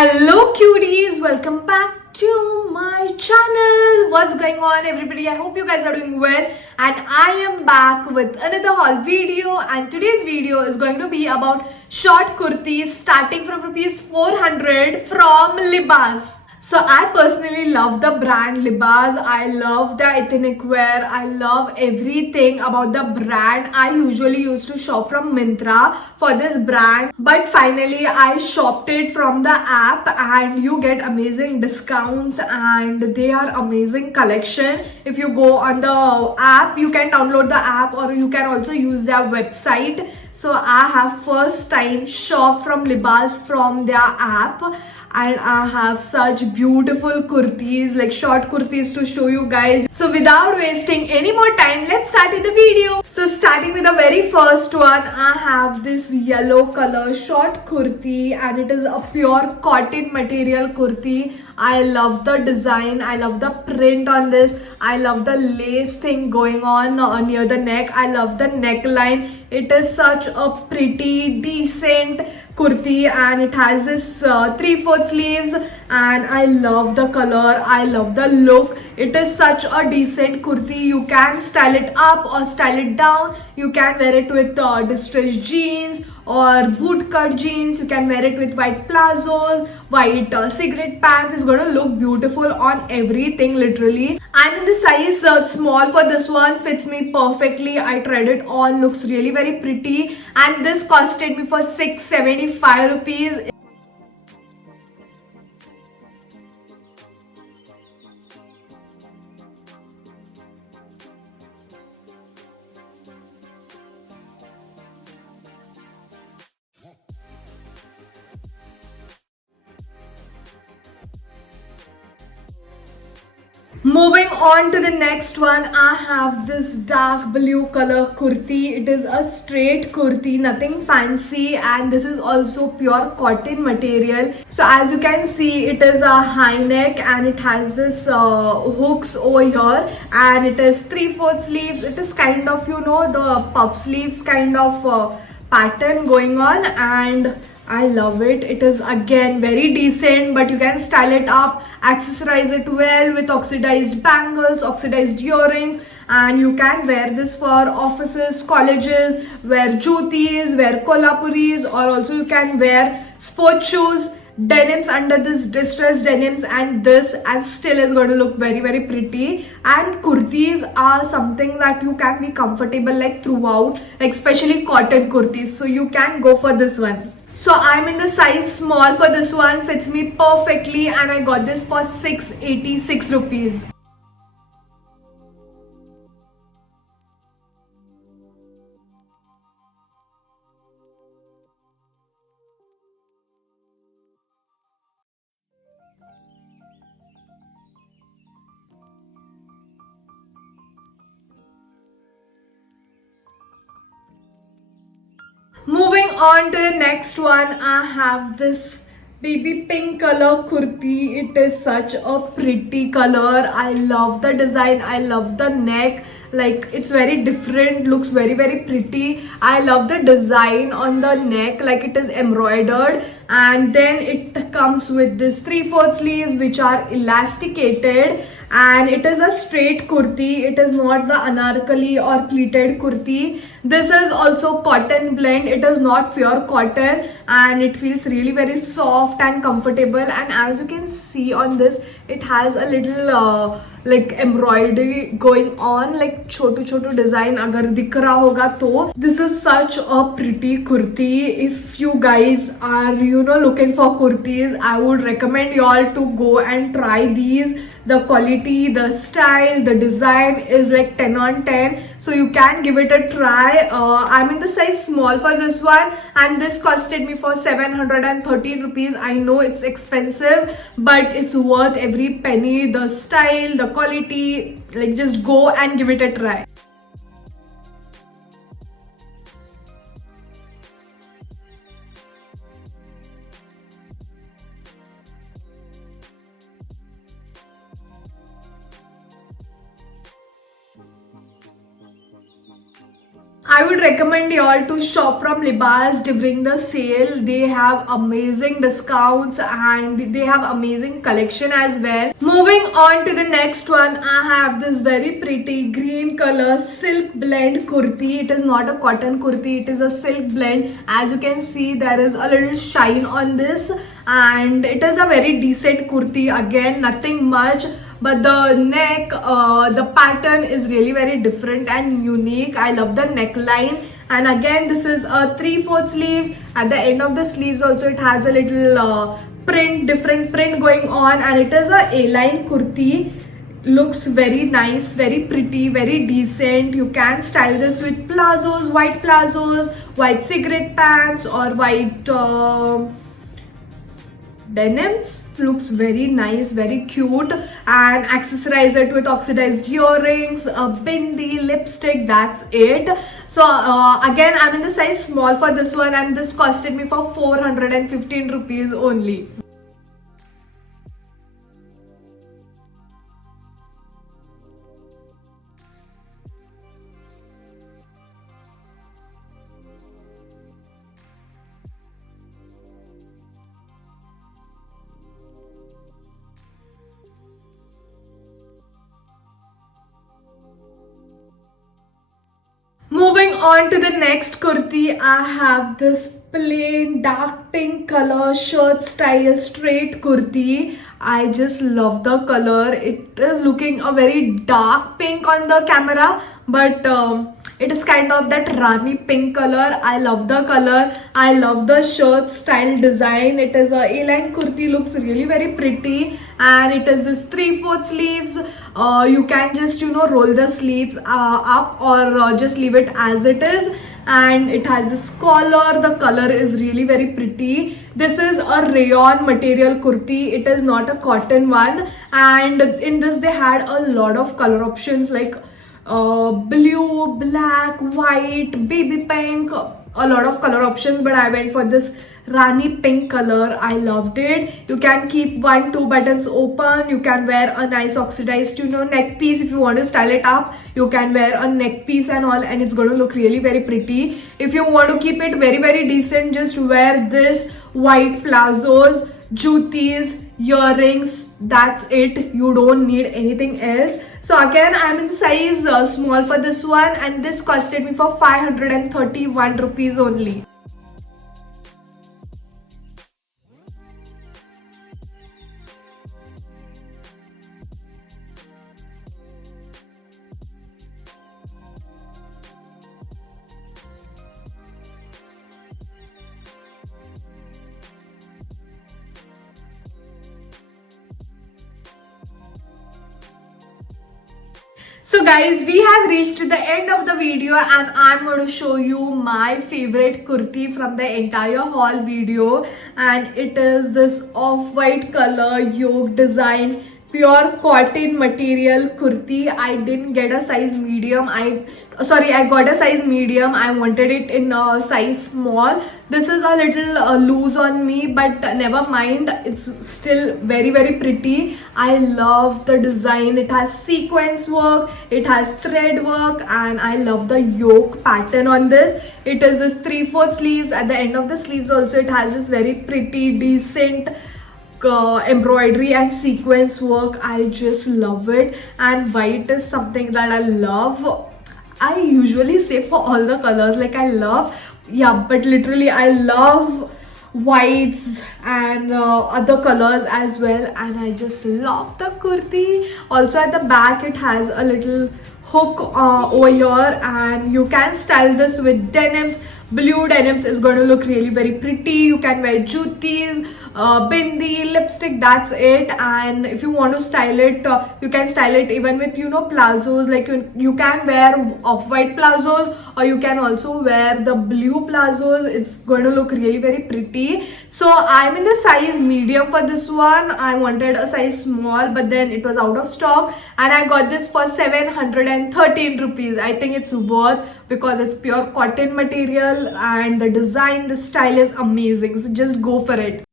Hello cuties, welcome back to my channel. What's going on everybody? I hope you guys are doing well and I am back with another haul video, and today's video is going to be about short kurtis starting from rupees 400 from Libas. So I personally love the brand Libas. I love the ethnic wear. I love everything about the brand. I usually used to shop from Myntra for this brand, but finally I shopped it from the app and you get amazing discounts and they are amazing collection. If you go on the app, you can download the app or you can also use their website. So I have first time shop from Libas from their app, and I have such beautiful kurtis, like short kurtis to show you guys. So without wasting any more time, let's start with the video. So starting with the very first one, I have this yellow color short kurti and it is a pure cotton material kurti. I love the design, I love the print on this, I love the lace thing going on near the neck, I love the neckline. It is such a pretty decent kurti and it has this 3/4 sleeves and I love the color, I love the look. It is such a decent kurti. You can style it up or style it down. You can wear it with distressed jeans or boot cut jeans. You can wear it with white plazos, white cigarette pants. It's going to look beautiful on everything literally. I'm in the size small for this one, fits me perfectly. I tried it on, looks really very pretty, and this costed me for 675 rupees. Moving on to the next one, I have this dark blue color kurti. It is a straight kurti, nothing fancy, and this is also pure cotton material. So as you can see, it is a high neck and it has this hooks over here and it is 3/4 sleeves. It is kind of, you know, the puff sleeves kind of pattern going on, and I love it. It is again very decent, but you can style it up, accessorize it well with oxidized bangles, oxidized earrings, and you can wear this for offices, colleges, wear jutis, wear kolhapuris, or also you can wear sports shoes, denims under this distressed denims and this, and still is going to look very pretty. And kurtis are something that you can be comfortable like throughout, like especially cotton kurtis, so you can go for this one. So I'm in the size small for this one, fits me perfectly, and I got this for 686 rupees. Moving on to the next one, I have this baby pink color kurti. It is such a pretty color. I love the design, I love the neck, like it's very different, looks very pretty. I love the design on the neck, like it is embroidered, and then it comes with this 3/4 sleeves which are elasticated, and it is a straight kurti. It is not the anarkali or pleated kurti. This is also cotton blend. It is not pure cotton and it feels really very soft and comfortable, and as you can see on this, it has a little like embroidery going on, like chotu design agar dikh raha hoga to. This is such a pretty kurti. If you guys are, you know, looking for kurtis, I would recommend you all to go and try these. The quality, the style, the design is like 10 on 10, so you can give it a try. I'm in the size small for this one and this costed me for 713 rupees. I know it's expensive, but it's worth every penny. The style, the quality, like just go and give it a try. I would recommend y'all to shop from Libas during the sale. They have amazing discounts and they have amazing collection as well. Moving on to the next one, I have this very pretty green color silk blend kurti. It is not a cotton kurti, it is a silk blend. As you can see, there is a little shine on this and it is a very decent kurti. Again, nothing much, but the neck, the pattern is really very different and unique. I love the neckline, and again this is a 3/4 sleeves. At the end of the sleeves also it has a little print, different print going on, and it is a A-line kurti. Looks very nice, very pretty, very decent. You can style this with plazos, white cigarette pants, or white denims. Looks very nice, very cute, and accessorize it with oxidized earrings, a bindi, lipstick. That's it. So again, I'm in the size small for this one, and this costed me for 415 rupees only. Moving on to the next kurti, I have this plain dark pink color shirt style straight kurti. I just love the color. It is looking a very dark pink on the camera, but it is kind of that Rani pink color. I love the color. I love the shirt style design. It is a A-line kurti, looks really very pretty, and it is this 3/4 sleeves. You can just roll the sleeves up, or just leave it as it is, and it has this collar. The color is really very pretty. This is a rayon material kurti. It is not a cotton one, and in this they had a lot of color options like blue, black, white, baby pink, a lot of color options, but I went for this Rani pink color. I loved it. You can keep 1-2 buttons open. You can wear a nice oxidized neck piece. If you want to style it up, you can wear a neck piece and all, and it's going to look really very pretty. If you want to keep it very very decent, just wear this white plazos, jutis, earrings. That's it. You don't need anything else. So again, I'm in size small for this one, and this costed me for 531 rupees only. So guys, we have reached to the end of the video, and I'm going to show you my favorite kurti from the entire haul video, and it is this off-white color yoke design, pure cotton material kurti. I didn't get a size medium. I got a size medium. I wanted it in a size small. This is a little loose on me, but never mind. It's still very very pretty. I love the design. It has sequence work, it has thread work, and I love the yoke pattern on this. It is this 3/4 sleeves. At the end of the sleeves also it has this very pretty decent embroidery and sequence work. I just love it, and white is something that I love. I usually say for all the colors, like I love, yeah, but literally I love whites and other colors as well, and I just love the kurti. Also at the back it has a little hook over here, and you can style this with denims. Blue denims is going to look really very pretty. You can wear jutis, bindi, lipstick. That's it. And if you want to style it, you can style it even with plazos. Like you can wear off-white plazos, or you can also wear the blue plazos. It's going to look really very pretty. So I'm in the size medium for this one. I wanted a size small, but then it was out of stock, and I got this for 713 rupees. I think it's worth, because it's pure cotton material, and the design, the style is amazing. So just go for it.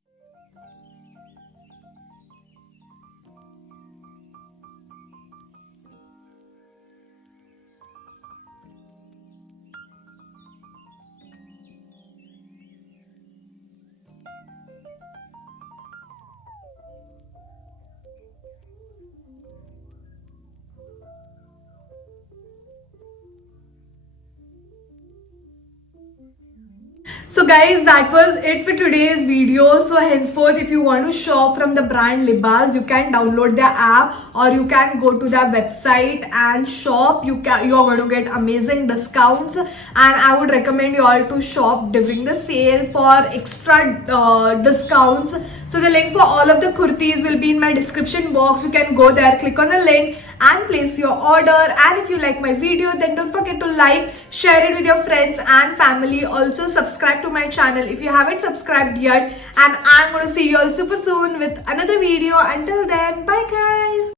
So guys, that was it for today's video. So henceforth, if you want to shop from the brand Libas, you can download the app or you can go to their website and shop. You're going to get amazing discounts, and I would recommend you all to shop during the sale for extra discounts. So the link for all of the kurtis will be in my description box. You can go there, click on the link and place your order. And if you like my video, then don't forget to like, share it with your friends and family. Also subscribe to my channel if you haven't subscribed yet. And I'm going to see you all super soon with another video. Until then, bye guys.